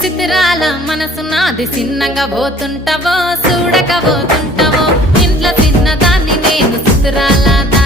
చిత్రాల మనసు నాది చిన్నగా పోతుంటావో చూడక పోతుంటావో ఇంట్లో చిన్నదాన్ని నేను చిత్రాల